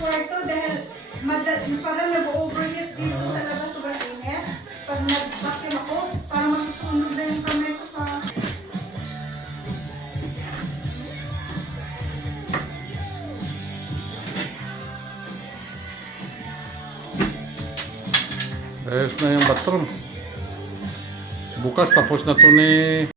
kwarto dahil parang nag-overheat dito sa labas sobrang init. Pag nag-vacuum ako, parang masusunog na yung kamay ko sa... Ayos na yung bathroom. Bukas tapos na to ni